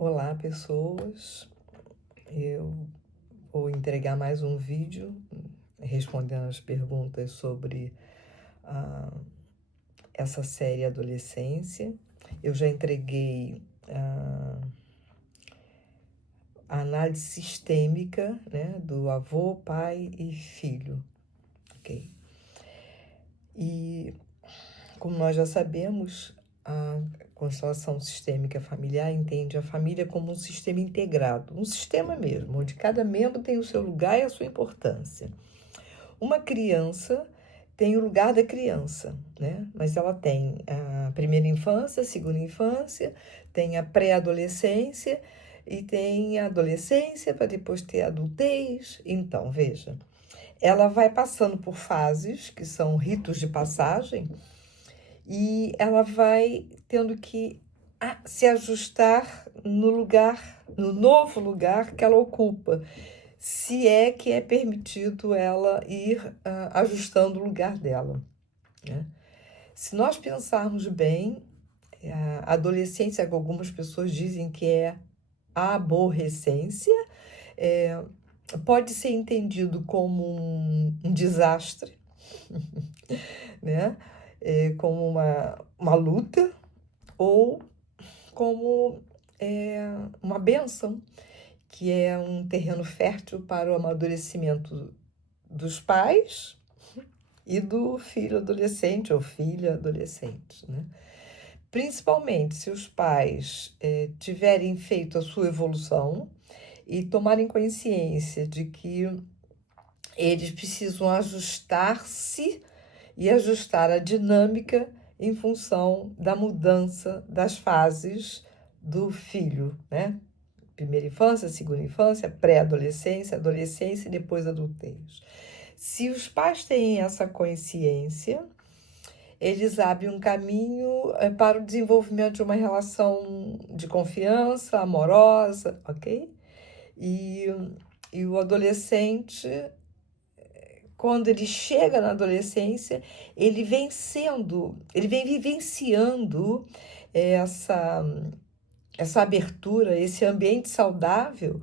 Olá, pessoas. Eu vou entregar mais um vídeo respondendo as perguntas sobre ah, essa série Adolescência. Eu já entreguei a análise sistêmica, né, do avô, pai e filho. Ok? E, como nós já sabemos, a constelação sistêmica familiar entende a família como um sistema integrado, um sistema mesmo, onde cada membro tem o seu lugar e a sua importância. Uma criança tem o lugar da criança, né? Mas ela tem a primeira infância, a segunda infância, tem a pré-adolescência e tem a adolescência para depois ter a adultez. Então, veja, ela vai passando por fases, que são ritos de passagem, e ela vai tendo que se ajustar no lugar, no novo lugar que ela ocupa, se é que é permitido ela ir ajustando o lugar dela, né? Se nós pensarmos bem, a adolescência, que algumas pessoas dizem que é a aborrecência, pode ser entendido como um desastre, né? Como uma luta, ou como uma bênção, que é um terreno fértil para o amadurecimento dos pais e do filho adolescente ou filha adolescente, né? Principalmente se os pais tiverem feito a sua evolução e tomarem consciência de que eles precisam ajustar-se e ajustar a dinâmica em função da mudança das fases do filho, né? Primeira infância, segunda infância, pré-adolescência, adolescência e depois adultez. Se os pais têm essa consciência, eles abrem um caminho para o desenvolvimento de uma relação de confiança, amorosa, ok? E o adolescente, quando ele chega na adolescência, ele vem vivenciando essa abertura, esse ambiente saudável,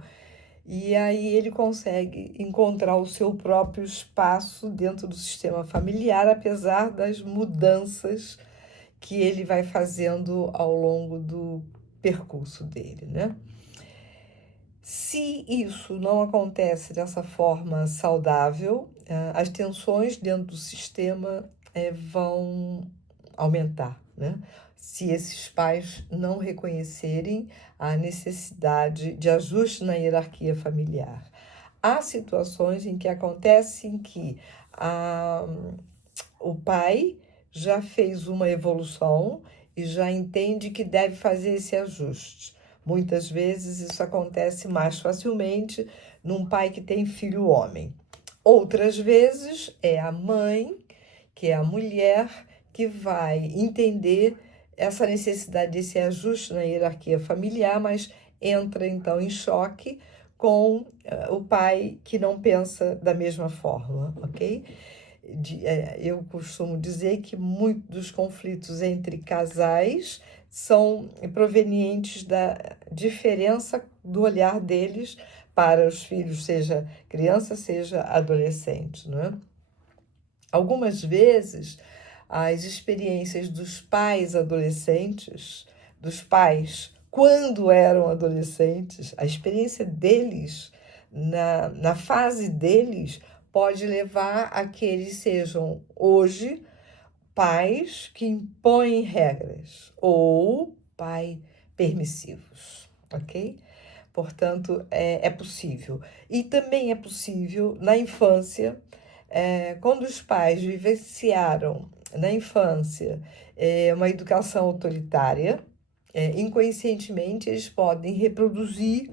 e aí ele consegue encontrar o seu próprio espaço dentro do sistema familiar, apesar das mudanças que ele vai fazendo ao longo do percurso dele, né? Se isso não acontece dessa forma saudável, as tensões dentro do sistema vão aumentar, né? Se esses pais não reconhecerem a necessidade de ajuste na hierarquia familiar. Há situações em que acontece em que o pai já fez uma evolução e já entende que deve fazer esse ajuste. Muitas vezes isso acontece mais facilmente num pai que tem filho homem. Outras vezes é a mãe, que é a mulher, que vai entender essa necessidade desse ajuste na hierarquia familiar, mas entra então em choque com o pai que não pensa da mesma forma, ok? Eu costumo dizer que muitos dos conflitos entre casais são provenientes da diferença do olhar deles para os filhos, seja criança, seja adolescente, não é? Algumas vezes, as experiências dos pais adolescentes, dos pais quando eram adolescentes, a experiência deles na fase deles pode levar a que eles sejam hoje pais que impõem regras ou pais permissivos, ok? Portanto, é possível. E também é possível na infância, quando os pais vivenciaram na infância uma educação autoritária, inconscientemente eles podem reproduzir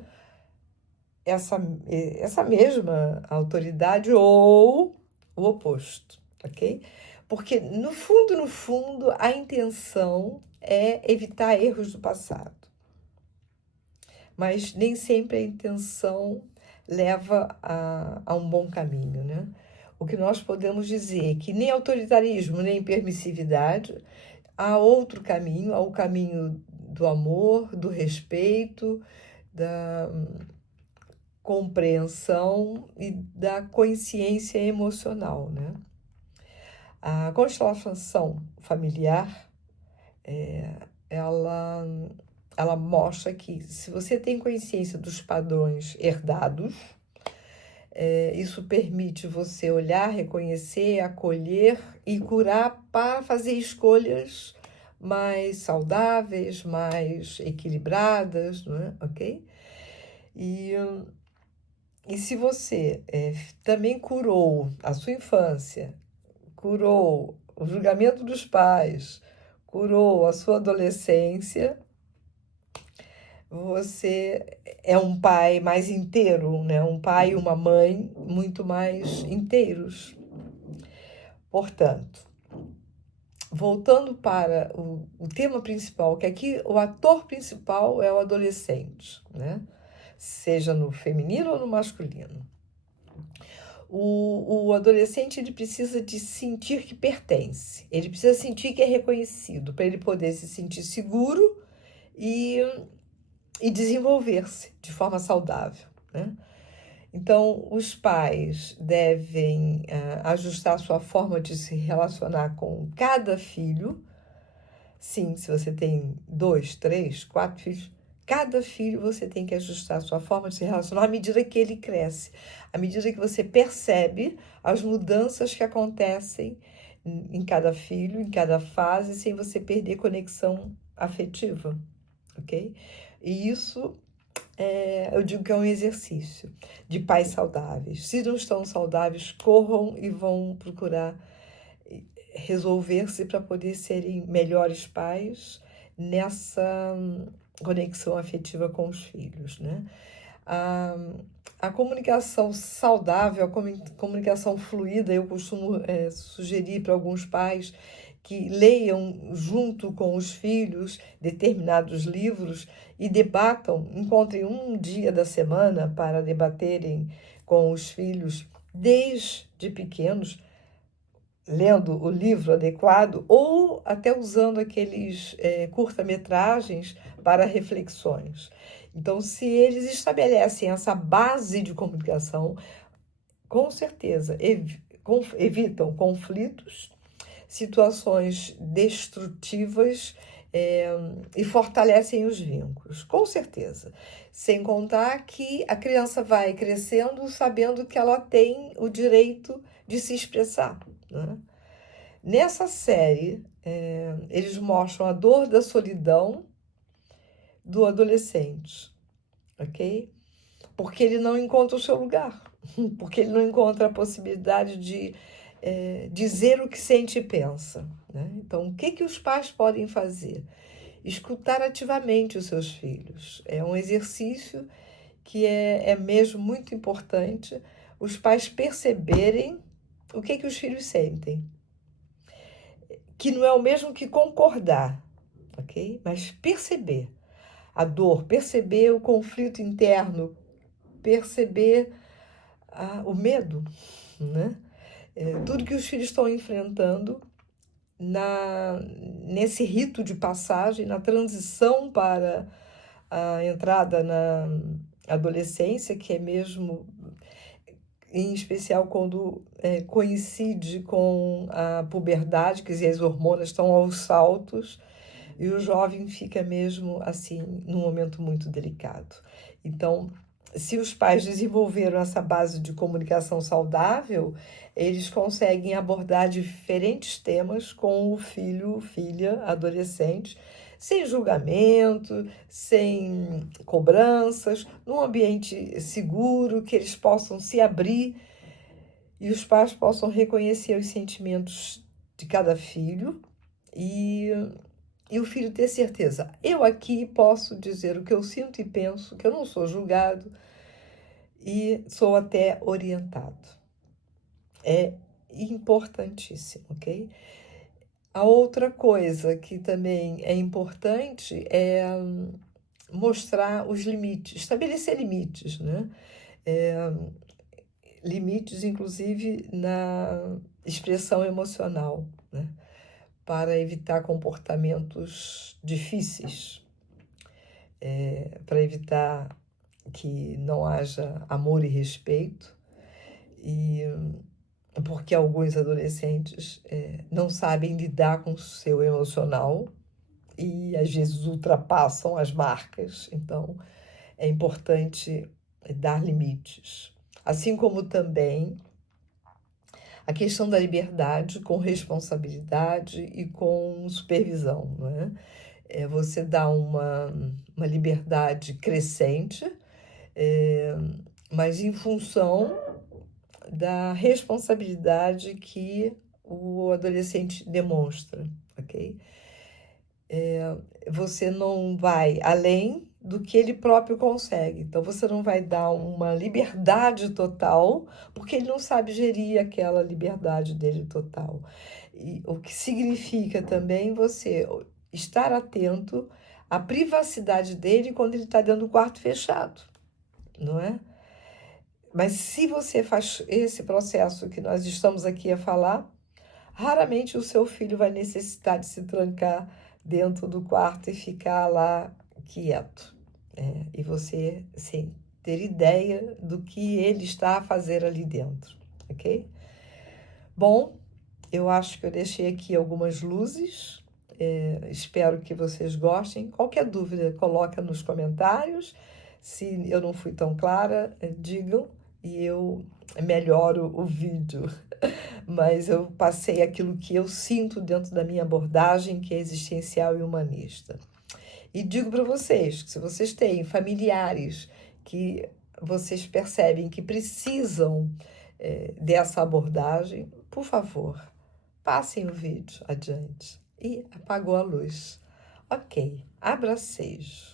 essa mesma autoridade ou o oposto, ok? Porque, no fundo, a intenção é evitar erros do passado. Mas nem sempre a intenção leva a um bom caminho, né? O que nós podemos dizer é que nem autoritarismo, nem permissividade, há outro caminho, há o caminho do amor, do respeito, da compreensão e da consciência emocional, né? A constelação familiar, ela, ela mostra que se você tem consciência dos padrões herdados, isso permite você olhar, reconhecer, acolher e curar para fazer escolhas mais saudáveis, mais equilibradas, não é? Ok? E se você também curou a sua infância, curou o julgamento dos pais, curou a sua adolescência, você é um pai mais inteiro, né? Um pai e uma mãe muito mais inteiros. Portanto, voltando para o tema principal, que aqui o ator principal é o adolescente, né? Seja no feminino ou no masculino. O adolescente ele precisa de sentir que pertence, ele precisa sentir que é reconhecido para ele poder se sentir seguro e desenvolver-se de forma saudável, né? Então, os pais devem ajustar a sua forma de se relacionar com cada filho. Sim, se você tem 2, 3, 4 filhos, cada filho você tem que ajustar a sua forma de se relacionar à medida que ele cresce, à medida que você percebe as mudanças que acontecem em cada filho, em cada fase, sem você perder conexão afetiva, ok? E isso eu digo que é um exercício de pais saudáveis. Se não estão saudáveis, corram e vão procurar resolver-se para poder serem melhores pais nessa conexão afetiva com os filhos, né? A comunicação saudável, a comunicação fluida, eu costumo sugerir para alguns pais que leiam junto com os filhos determinados livros e debatam, encontrem um dia da semana para debaterem com os filhos desde pequenos, lendo o livro adequado ou até usando aqueles curta-metragens para reflexões. Então, se eles estabelecem essa base de comunicação, com certeza evitam conflitos, situações destrutivas e fortalecem os vínculos, com certeza. Sem contar que a criança vai crescendo sabendo que ela tem o direito de se expressar, né? Nessa série, eles mostram a dor da solidão do adolescente, ok? Porque ele não encontra o seu lugar, porque ele não encontra a possibilidade de dizer o que sente e pensa, né? Então, o que os pais podem fazer? Escutar ativamente os seus filhos. É um exercício que é mesmo muito importante, os pais perceberem o que os filhos sentem, que não é o mesmo que concordar, ok? Mas perceber a dor, perceber o conflito interno, perceber o medo, né? Tudo que os filhos estão enfrentando nesse rito de passagem, na transição para a entrada na adolescência, que é mesmo, em especial quando coincide com a puberdade, quer dizer, as hormonas estão aos saltos, e o jovem fica mesmo assim, num momento muito delicado. Então, se os pais desenvolveram essa base de comunicação saudável, eles conseguem abordar diferentes temas com o filho, filha, adolescente, sem julgamento, sem cobranças, num ambiente seguro, que eles possam se abrir e os pais possam reconhecer os sentimentos de cada filho e o filho ter certeza. Eu aqui posso dizer o que eu sinto e penso, que eu não sou julgado e sou até orientado. É importantíssimo, ok? A outra coisa que também é importante é mostrar os limites, estabelecer limites, né? Limites, inclusive, na expressão emocional, né? Para evitar comportamentos difíceis. para evitar que não haja amor e respeito, e porque alguns adolescentes não sabem lidar com o seu emocional e às vezes ultrapassam as marcas. Então, é importante dar limites. Assim como também a questão da liberdade com responsabilidade e com supervisão, não é? Você dá uma liberdade crescente, mas em função da responsabilidade que o adolescente demonstra, ok? Você não vai além do que ele próprio consegue. Então, você não vai dar uma liberdade total, porque ele não sabe gerir aquela liberdade dele total. E o que significa também você estar atento à privacidade dele quando ele está dentro do quarto fechado, não é? Mas se você faz esse processo que nós estamos aqui a falar, raramente o seu filho vai necessitar de se trancar dentro do quarto e ficar lá quieto. E você, sem ter ideia do que ele está a fazer ali dentro, ok? Bom, eu acho que eu deixei aqui algumas luzes. Espero que vocês gostem. Qualquer dúvida, coloca nos comentários. Se eu não fui tão clara, digam e eu melhoro o vídeo. Mas eu passei aquilo que eu sinto dentro da minha abordagem, que é existencial e humanista. E digo para vocês que se vocês têm familiares que vocês percebem que precisam dessa abordagem, por favor, passem o vídeo adiante. E apagou a luz. Ok, abracejo.